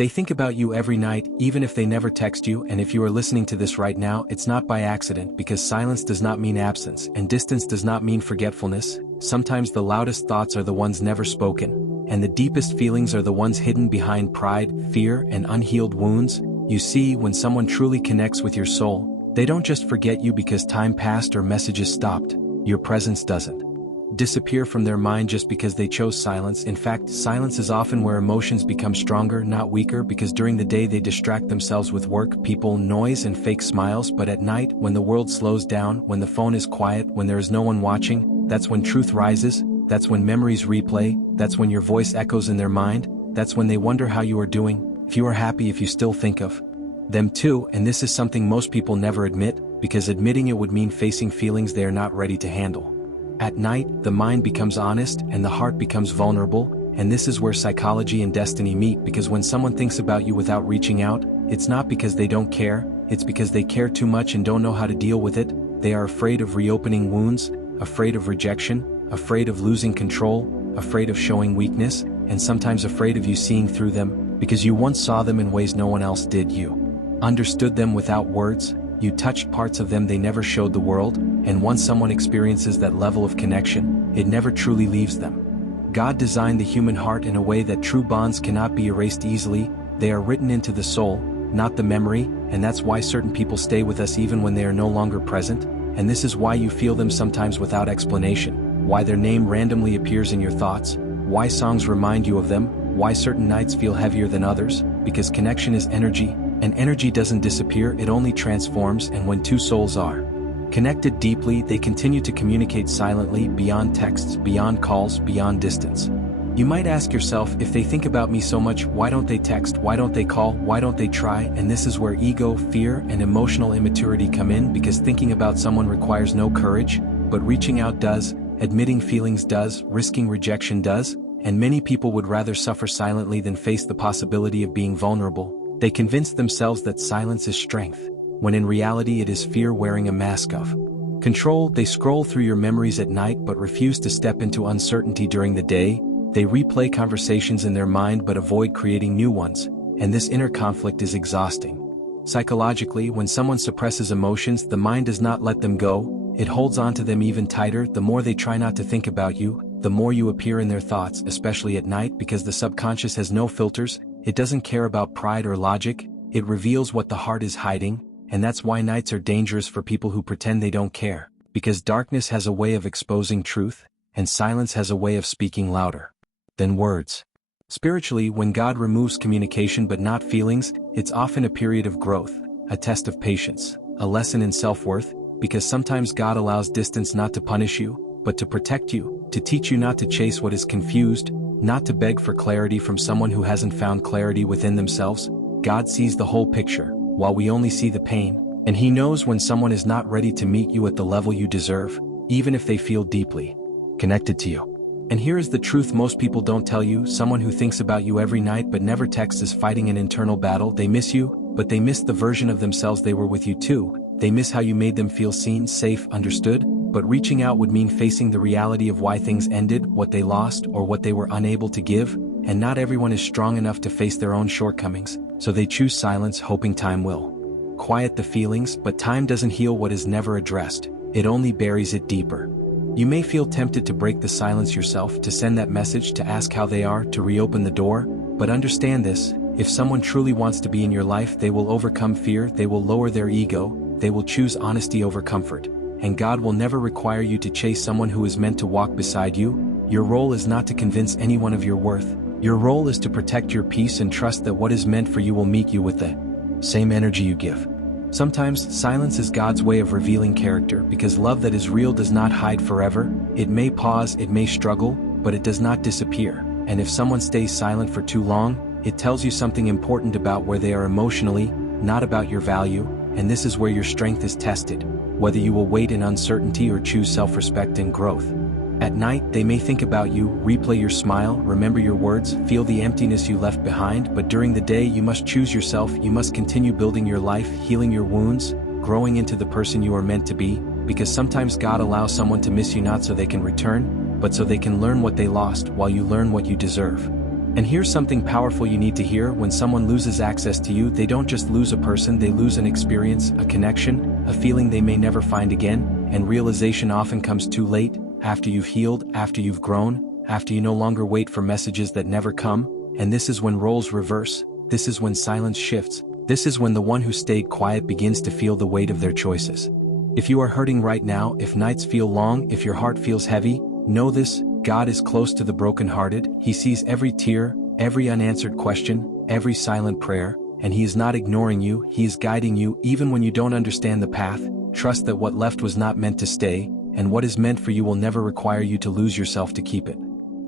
They think about you every night, even if they never text you, and if you are listening to this right now, it's not by accident, because silence does not mean absence, and distance does not mean forgetfulness. Sometimes the loudest thoughts are the ones never spoken, and the deepest feelings are the ones hidden behind pride, fear, and unhealed wounds. You see, when someone truly connects with your soul, they don't just forget you because time passed or messages stopped. Your presence doesn't disappear from their mind just because they chose silence. In fact, silence is often where emotions become stronger, not weaker, because during the day they distract themselves with work, people, noise, and fake smiles, but at night, when the world slows down, when the phone is quiet, when there is no one watching, that's when truth rises, that's when memories replay, that's when your voice echoes in their mind, that's when they wonder how you are doing, if you are happy, if you still think of them too. And this is something most people never admit, because admitting it would mean facing feelings they are not ready to handle. At night, the mind becomes honest and the heart becomes vulnerable, and this is where psychology and destiny meet, because when someone thinks about you without reaching out, it's not because they don't care, it's because they care too much and don't know how to deal with it. They are afraid of reopening wounds, afraid of rejection, afraid of losing control, afraid of showing weakness, and sometimes afraid of you seeing through them, because you once saw them in ways no one else did. You understood them without words, you touched parts of them they never showed the world, and once someone experiences that level of connection, it never truly leaves them. God designed the human heart in a way that true bonds cannot be erased easily. They are written into the soul, not the memory, and that's why certain people stay with us even when they are no longer present, and this is why you feel them sometimes without explanation, why their name randomly appears in your thoughts, why songs remind you of them, why certain nights feel heavier than others, because connection is energy, and energy doesn't disappear, it only transforms. And when two souls are connected deeply, they continue to communicate silently, beyond texts, beyond calls, beyond distance. You might ask yourself, if they think about me so much, why don't they text, why don't they call, why don't they try? And this is where ego, fear, and emotional immaturity come in, because thinking about someone requires no courage, but reaching out does, admitting feelings does, risking rejection does, and many people would rather suffer silently than face the possibility of being vulnerable. They convince themselves that silence is strength, when in reality it is fear wearing a mask of control. They scroll through your memories at night but refuse to step into uncertainty during the day. They replay conversations in their mind but avoid creating new ones, and this inner conflict is exhausting. Psychologically, when someone suppresses emotions, the mind does not let them go, it holds on to them even tighter. The more they try not to think about you, the more you appear in their thoughts, especially at night, because the subconscious has no filters. It doesn't care about pride or logic, it reveals what the heart is hiding, and that's why nights are dangerous for people who pretend they don't care, because darkness has a way of exposing truth, and silence has a way of speaking louder than words. Spiritually, when God removes communication but not feelings, it's often a period of growth, a test of patience, a lesson in self-worth, because sometimes God allows distance not to punish you, but to protect you, to teach you not to chase what is confused, not to beg for clarity from someone who hasn't found clarity within themselves. God sees the whole picture, while we only see the pain, and He knows when someone is not ready to meet you at the level you deserve, even if they feel deeply connected to you. And here is the truth most people don't tell you: someone who thinks about you every night but never texts is fighting an internal battle. They miss you, but they miss the version of themselves they were with you too. They miss how you made them feel seen, safe, understood. But reaching out would mean facing the reality of why things ended, what they lost, or what they were unable to give, and not everyone is strong enough to face their own shortcomings, so they choose silence, hoping time will quiet the feelings. But time doesn't heal what is never addressed, it only buries it deeper. You may feel tempted to break the silence yourself, to send that message, to ask how they are, to reopen the door, but understand this: if someone truly wants to be in your life, they will overcome fear, they will lower their ego, they will choose honesty over comfort. And God will never require you to chase someone who is meant to walk beside you. Your role is not to convince anyone of your worth. Your role is to protect your peace and trust that what is meant for you will meet you with the same energy you give. Sometimes, silence is God's way of revealing character, because love that is real does not hide forever. It may pause, it may struggle, but it does not disappear. And if someone stays silent for too long, it tells you something important about where they are emotionally, not about your value, and this is where your strength is tested, whether you will wait in uncertainty or choose self-respect and growth. At night, they may think about you, replay your smile, remember your words, feel the emptiness you left behind, but during the day you must choose yourself. You must continue building your life, healing your wounds, growing into the person you are meant to be, because sometimes God allows someone to miss you not so they can return, but so they can learn what they lost while you learn what you deserve. And here's something powerful you need to hear: when someone loses access to you, they don't just lose a person, they lose an experience, a connection, a feeling they may never find again, and realization often comes too late, after you've healed, after you've grown, after you no longer wait for messages that never come. And this is when roles reverse, this is when silence shifts, this is when the one who stayed quiet begins to feel the weight of their choices. If you are hurting right now, if nights feel long, if your heart feels heavy, know this: God is close to the brokenhearted. He sees every tear, every unanswered question, every silent prayer, and He is not ignoring you, He is guiding you even when you don't understand the path. Trust that what left was not meant to stay, and what is meant for you will never require you to lose yourself to keep it.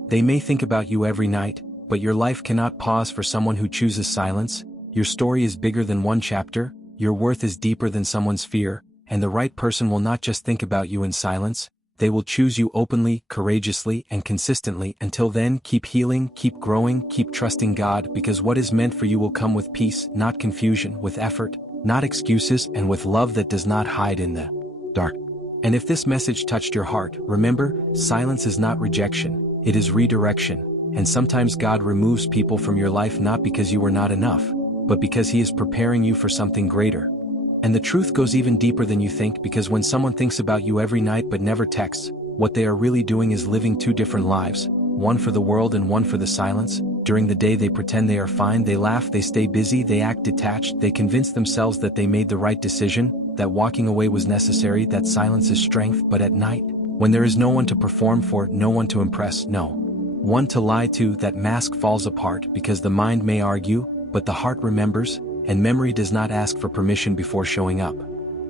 They may think about you every night, but your life cannot pause for someone who chooses silence. Your story is bigger than one chapter, your worth is deeper than someone's fear, and the right person will not just think about you in silence, they will choose you openly, courageously, and consistently. Until then, keep healing, keep growing, keep trusting God, because what is meant for you will come with peace, not confusion, with effort, not excuses, and with love that does not hide in the dark. And if this message touched your heart, remember, silence is not rejection, it is redirection, and sometimes God removes people from your life not because you were not enough, but because He is preparing you for something greater. And the truth goes even deeper than you think, because when someone thinks about you every night but never texts, what they are really doing is living two different lives, one for the world and one for the silence. During the day they pretend they are fine, they laugh, they stay busy, they act detached, they convince themselves that they made the right decision, that walking away was necessary, that silence is strength. But at night, when there is no one to perform for, no one to impress, no one to lie to, that mask falls apart, because the mind may argue, but the heart remembers, and memory does not ask for permission before showing up.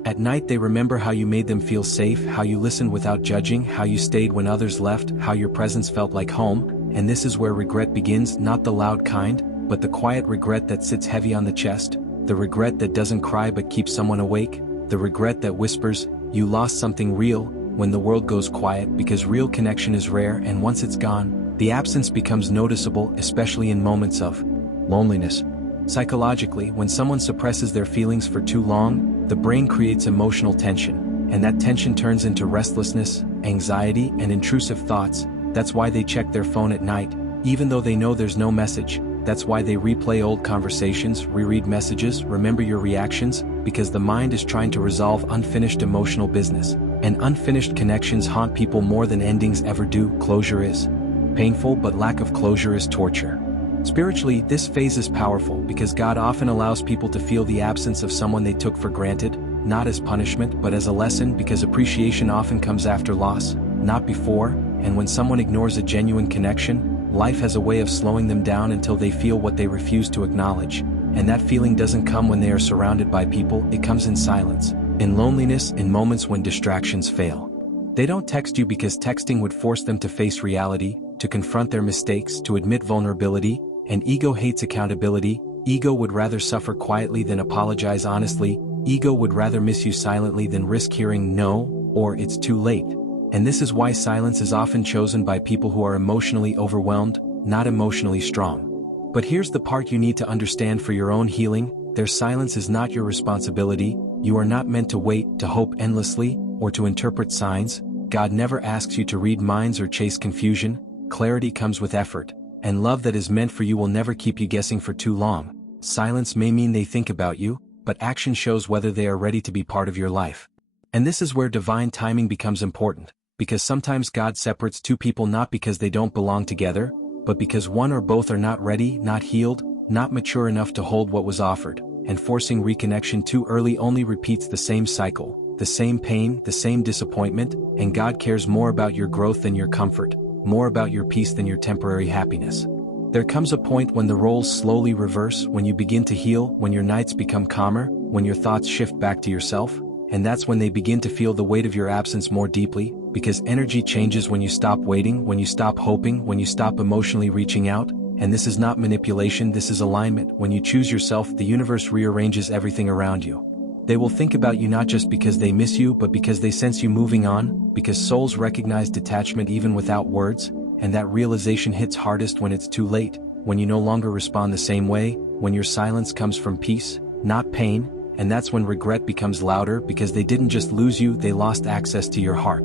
At night they remember how you made them feel safe, how you listened without judging, how you stayed when others left, how your presence felt like home. And this is where regret begins, not the loud kind, but the quiet regret that sits heavy on the chest, the regret that doesn't cry but keeps someone awake, the regret that whispers, "You lost something real," when the world goes quiet, because real connection is rare, and once it's gone, the absence becomes noticeable, especially in moments of loneliness. Psychologically, when someone suppresses their feelings for too long, the brain creates emotional tension, and that tension turns into restlessness, anxiety, and intrusive thoughts. That's why they check their phone at night, even though they know there's no message. That's why they replay old conversations, reread messages, remember your reactions, because the mind is trying to resolve unfinished emotional business. And unfinished connections haunt people more than endings ever do. Closure is painful, but lack of closure is torture. Spiritually, this phase is powerful because God often allows people to feel the absence of someone they took for granted, not as punishment but as a lesson, because appreciation often comes after loss, not before. And when someone ignores a genuine connection, life has a way of slowing them down until they feel what they refuse to acknowledge. And that feeling doesn't come when they are surrounded by people, it comes in silence, in loneliness, in moments when distractions fail. They don't text you because texting would force them to face reality, to confront their mistakes, to admit vulnerability. And ego hates accountability. Ego would rather suffer quietly than apologize honestly. Ego would rather miss you silently than risk hearing no, or it's too late. And this is why silence is often chosen by people who are emotionally overwhelmed, not emotionally strong. But here's the part you need to understand for your own healing: their silence is not your responsibility. You are not meant to wait, to hope endlessly, or to interpret signs. God never asks you to read minds or chase confusion. Clarity comes with effort. And love that is meant for you will never keep you guessing for too long. Silence may mean they think about you, but action shows whether they are ready to be part of your life. And this is where divine timing becomes important, because sometimes God separates two people not because they don't belong together, but because one or both are not ready, not healed, not mature enough to hold what was offered. And forcing reconnection too early only repeats the same cycle, the same pain, the same disappointment. And God cares more about your growth than your comfort, more about your peace than your temporary happiness. There comes a point when the roles slowly reverse, when you begin to heal, when your nights become calmer, when your thoughts shift back to yourself, and that's when they begin to feel the weight of your absence more deeply, because energy changes when you stop waiting, when you stop hoping, when you stop emotionally reaching out. And this is not manipulation, this is alignment. When you choose yourself, the universe rearranges everything around you. They will think about you not just because they miss you, but because they sense you moving on, because souls recognize detachment even without words, and that realization hits hardest when it's too late, when you no longer respond the same way, when your silence comes from peace, not pain. And that's when regret becomes louder, because they didn't just lose you, they lost access to your heart.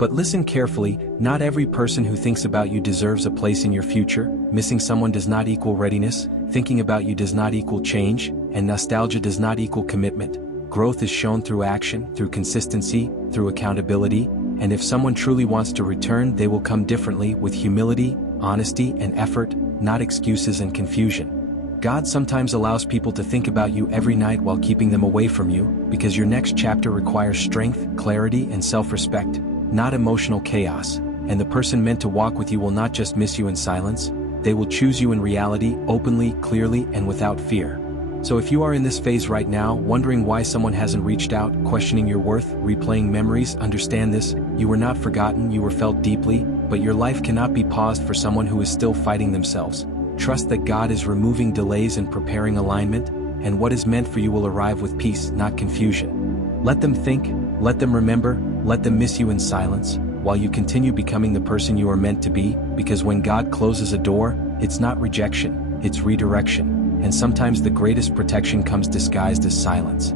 But listen carefully, not every person who thinks about you deserves a place in your future. Missing someone does not equal readiness, thinking about you does not equal change, and nostalgia does not equal commitment. Growth is shown through action, through consistency, through accountability, and if someone truly wants to return, they will come differently, with humility, honesty, and effort, not excuses and confusion. God sometimes allows people to think about you every night while keeping them away from you, because your next chapter requires strength, clarity, and self-respect, not emotional chaos, and the person meant to walk with you will not just miss you in silence, they will choose you in reality, openly, clearly, and without fear. So if you are in this phase right now, wondering why someone hasn't reached out, questioning your worth, replaying memories, understand this, you were not forgotten, you were felt deeply, but your life cannot be paused for someone who is still fighting themselves. Trust that God is removing delays and preparing alignment, and what is meant for you will arrive with peace, not confusion. Let them think, let them remember, let them miss you in silence, while you continue becoming the person you are meant to be, because when God closes a door, it's not rejection, it's redirection. And sometimes the greatest protection comes disguised as silence.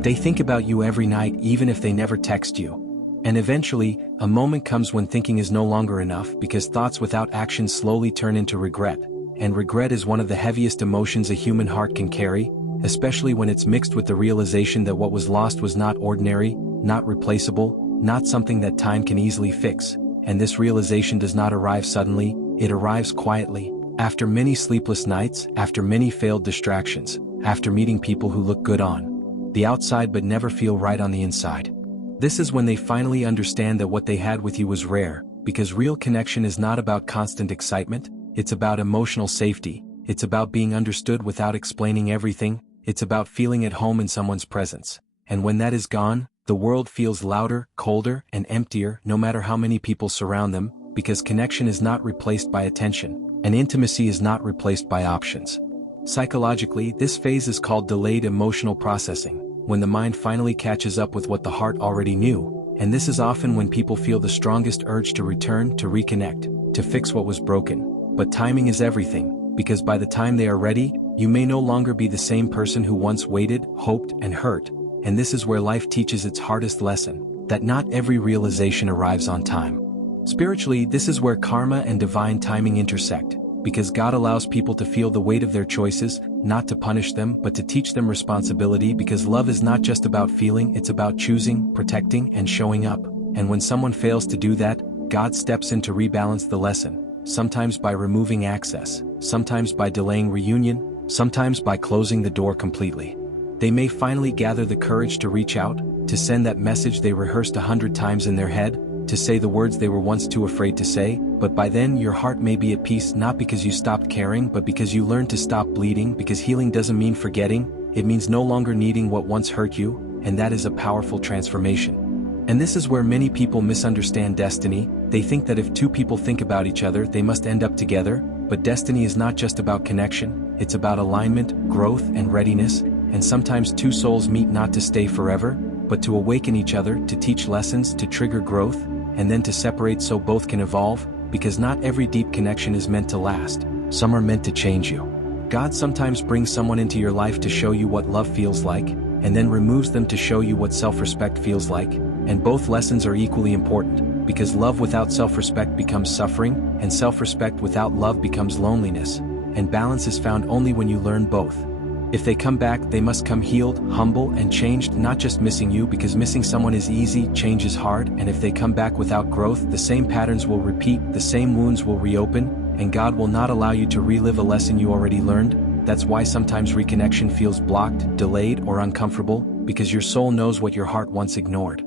They think about you every night even if they never text you. And eventually, a moment comes when thinking is no longer enough because thoughts without action slowly turn into regret. And regret is one of the heaviest emotions a human heart can carry, especially when it's mixed with the realization that what was lost was not ordinary, not replaceable, not something that time can easily fix. And this realization does not arrive suddenly, it arrives quietly. After many sleepless nights, after many failed distractions, after meeting people who look good on the outside but never feel right on the inside. This is when they finally understand that what they had with you was rare, because real connection is not about constant excitement, it's about emotional safety, it's about being understood without explaining everything, it's about feeling at home in someone's presence. And when that is gone, the world feels louder, colder, and emptier no matter how many people surround them, because connection is not replaced by attention. And intimacy is not replaced by options. Psychologically, this phase is called delayed emotional processing, when the mind finally catches up with what the heart already knew, and this is often when people feel the strongest urge to return, to reconnect, to fix what was broken. But timing is everything, because by the time they are ready, you may no longer be the same person who once waited, hoped, and hurt, and this is where life teaches its hardest lesson, that not every realization arrives on time. Spiritually, this is where karma and divine timing intersect, because God allows people to feel the weight of their choices, not to punish them but to teach them responsibility, because love is not just about feeling, it's about choosing, protecting, and showing up. And when someone fails to do that, God steps in to rebalance the lesson, sometimes by removing access, sometimes by delaying reunion, sometimes by closing the door completely. They may finally gather the courage to reach out, to send that message they rehearsed 100 times in their head, to say the words they were once too afraid to say, but by then your heart may be at peace, not because you stopped caring but because you learned to stop bleeding, because healing doesn't mean forgetting, it means no longer needing what once hurt you, and that is a powerful transformation. And this is where many people misunderstand destiny. They think that if two people think about each other they must end up together, but destiny is not just about connection, it's about alignment, growth, and readiness, and sometimes two souls meet not to stay forever, but to awaken each other, to teach lessons, to trigger growth, and then to separate so both can evolve, because not every deep connection is meant to last. Some are meant to change you. God sometimes brings someone into your life to show you what love feels like, and then removes them to show you what self-respect feels like, and both lessons are equally important, because love without self-respect becomes suffering, and self-respect without love becomes loneliness, and balance is found only when you learn both. If they come back, they must come healed, humble, and changed, not just missing you, because missing someone is easy, change is hard, and if they come back without growth, the same patterns will repeat, the same wounds will reopen, and God will not allow you to relive a lesson you already learned. That's why sometimes reconnection feels blocked, delayed, or uncomfortable, because your soul knows what your heart once ignored.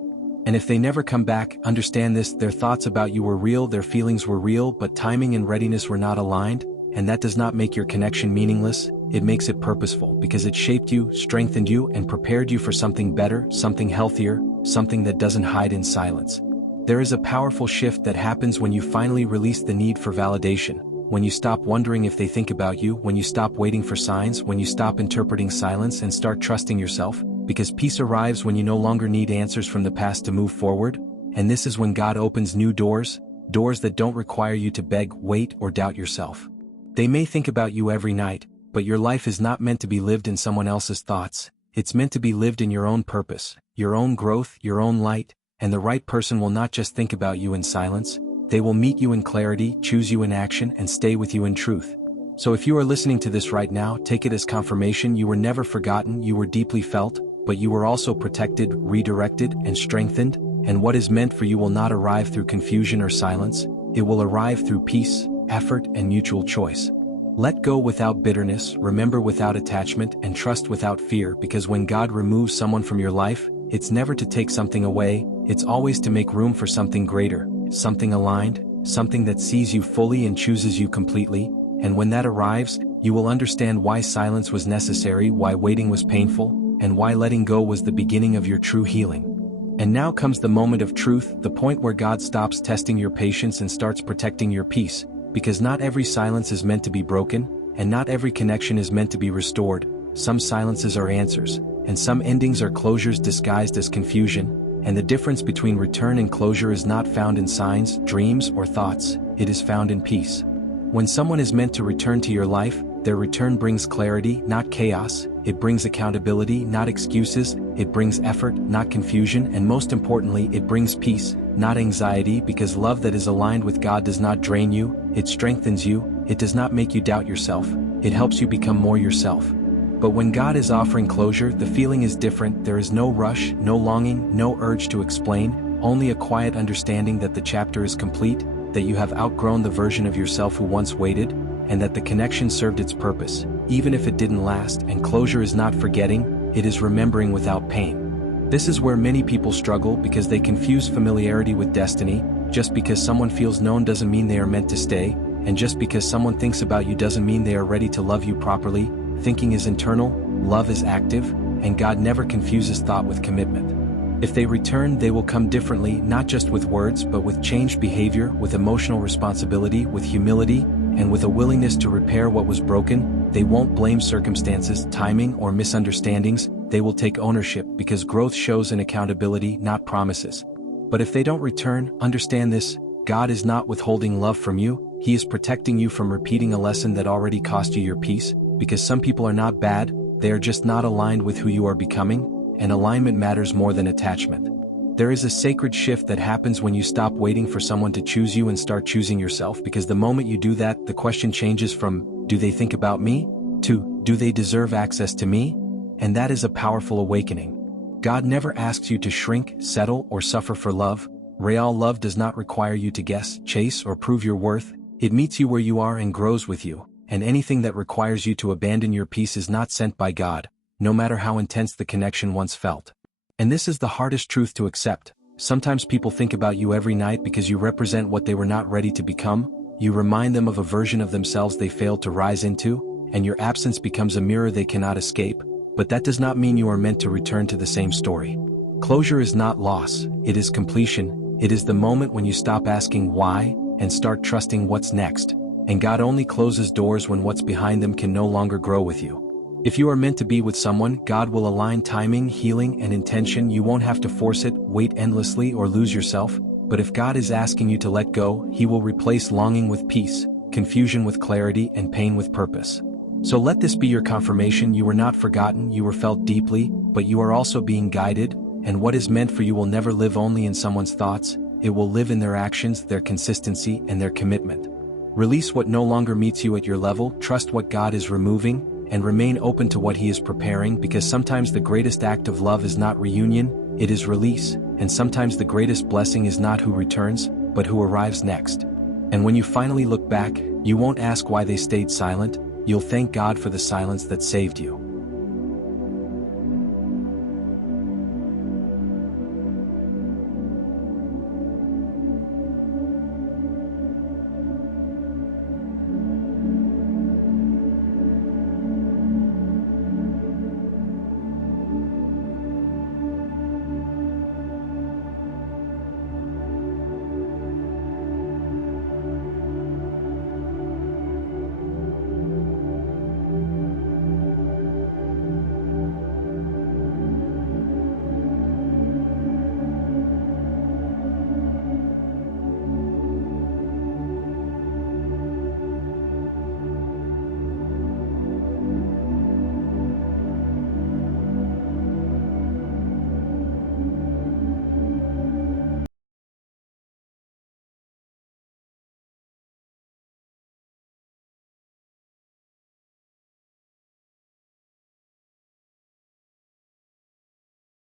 And if they never come back, understand this, their thoughts about you were real, their feelings were real, but timing and readiness were not aligned, and that does not make your connection meaningless. It makes it purposeful, because it shaped you, strengthened you, and prepared you for something better, something healthier, something that doesn't hide in silence. There is a powerful shift that happens when you finally release the need for validation, when you stop wondering if they think about you, when you stop waiting for signs, when you stop interpreting silence and start trusting yourself, because peace arrives when you no longer need answers from the past to move forward, and this is when God opens new doors, doors that don't require you to beg, wait, or doubt yourself. They may think about you every night, but your life is not meant to be lived in someone else's thoughts, it's meant to be lived in your own purpose, your own growth, your own light, and the right person will not just think about you in silence, they will meet you in clarity, choose you in action, and stay with you in truth. So if you are listening to this right now, take it as confirmation you were never forgotten, you were deeply felt, but you were also protected, redirected, and strengthened, and what is meant for you will not arrive through confusion or silence, it will arrive through peace, effort, and mutual choice. Let go without bitterness, remember without attachment, and trust without fear, because when God removes someone from your life, it's never to take something away, it's always to make room for something greater, something aligned, something that sees you fully and chooses you completely, and when that arrives, you will understand why silence was necessary, why waiting was painful, and why letting go was the beginning of your true healing. And now comes the moment of truth, the point where God stops testing your patience and starts protecting your peace, because not every silence is meant to be broken, and not every connection is meant to be restored. Some silences are answers, and some endings are closures disguised as confusion, and the difference between return and closure is not found in signs, dreams, or thoughts, it is found in peace. When someone is meant to return to your life, their return brings clarity, not chaos, it brings accountability, not excuses, it brings effort, not confusion, and most importantly, it brings peace, not anxiety, because love that is aligned with God does not drain you, it strengthens you, it does not make you doubt yourself, it helps you become more yourself. But when God is offering closure, the feeling is different, there is no rush, no longing, no urge to explain, only a quiet understanding that the chapter is complete, that you have outgrown the version of yourself who once waited, and that the connection served its purpose, even if it didn't last, and closure is not forgetting, it is remembering without pain. This is where many people struggle because they confuse familiarity with destiny. Just because someone feels known doesn't mean they are meant to stay, and just because someone thinks about you doesn't mean they are ready to love you properly. Thinking is internal, love is active, and God never confuses thought with commitment. If they return, they will come differently, not just with words but with changed behavior, with emotional responsibility, with humility, and with a willingness to repair what was broken. They won't blame circumstances, timing, or misunderstandings, they will take ownership because growth shows in accountability, not promises. But if they don't return, understand this, God is not withholding love from you, He is protecting you from repeating a lesson that already cost you your peace, because some people are not bad, they are just not aligned with who you are becoming, and alignment matters more than attachment. There is a sacred shift that happens when you stop waiting for someone to choose you and start choosing yourself, because the moment you do that, the question changes from, do they think about me? To, do they deserve access to me? And that is a powerful awakening. God never asks you to shrink, settle, or suffer for love. Real love does not require you to guess, chase, or prove your worth. It meets you where you are and grows with you, and anything that requires you to abandon your peace is not sent by God, no matter how intense the connection once felt. And this is the hardest truth to accept. Sometimes people think about you every night because you represent what they were not ready to become, you remind them of a version of themselves they failed to rise into, and your absence becomes a mirror they cannot escape, but that does not mean you are meant to return to the same story. Closure is not loss, it is completion, it is the moment when you stop asking why, and start trusting what's next, and God only closes doors when what's behind them can no longer grow with you. If you are meant to be with someone, God will align timing, healing, and intention. You won't have to force it, wait endlessly, or lose yourself. But if God is asking you to let go, He will replace longing with peace, confusion with clarity, and pain with purpose. So let this be your confirmation: you were not forgotten, you were felt deeply, but you are also being guided, and what is meant for you will never live only in someone's thoughts, it will live in their actions, their consistency, and their commitment. Release what no longer meets you at your level, trust what God is removing, and remain open to what He is preparing, because sometimes the greatest act of love is not reunion, it is release, and sometimes the greatest blessing is not who returns, but who arrives next. And when you finally look back, you won't ask why they stayed silent, you'll thank God for the silence that saved you.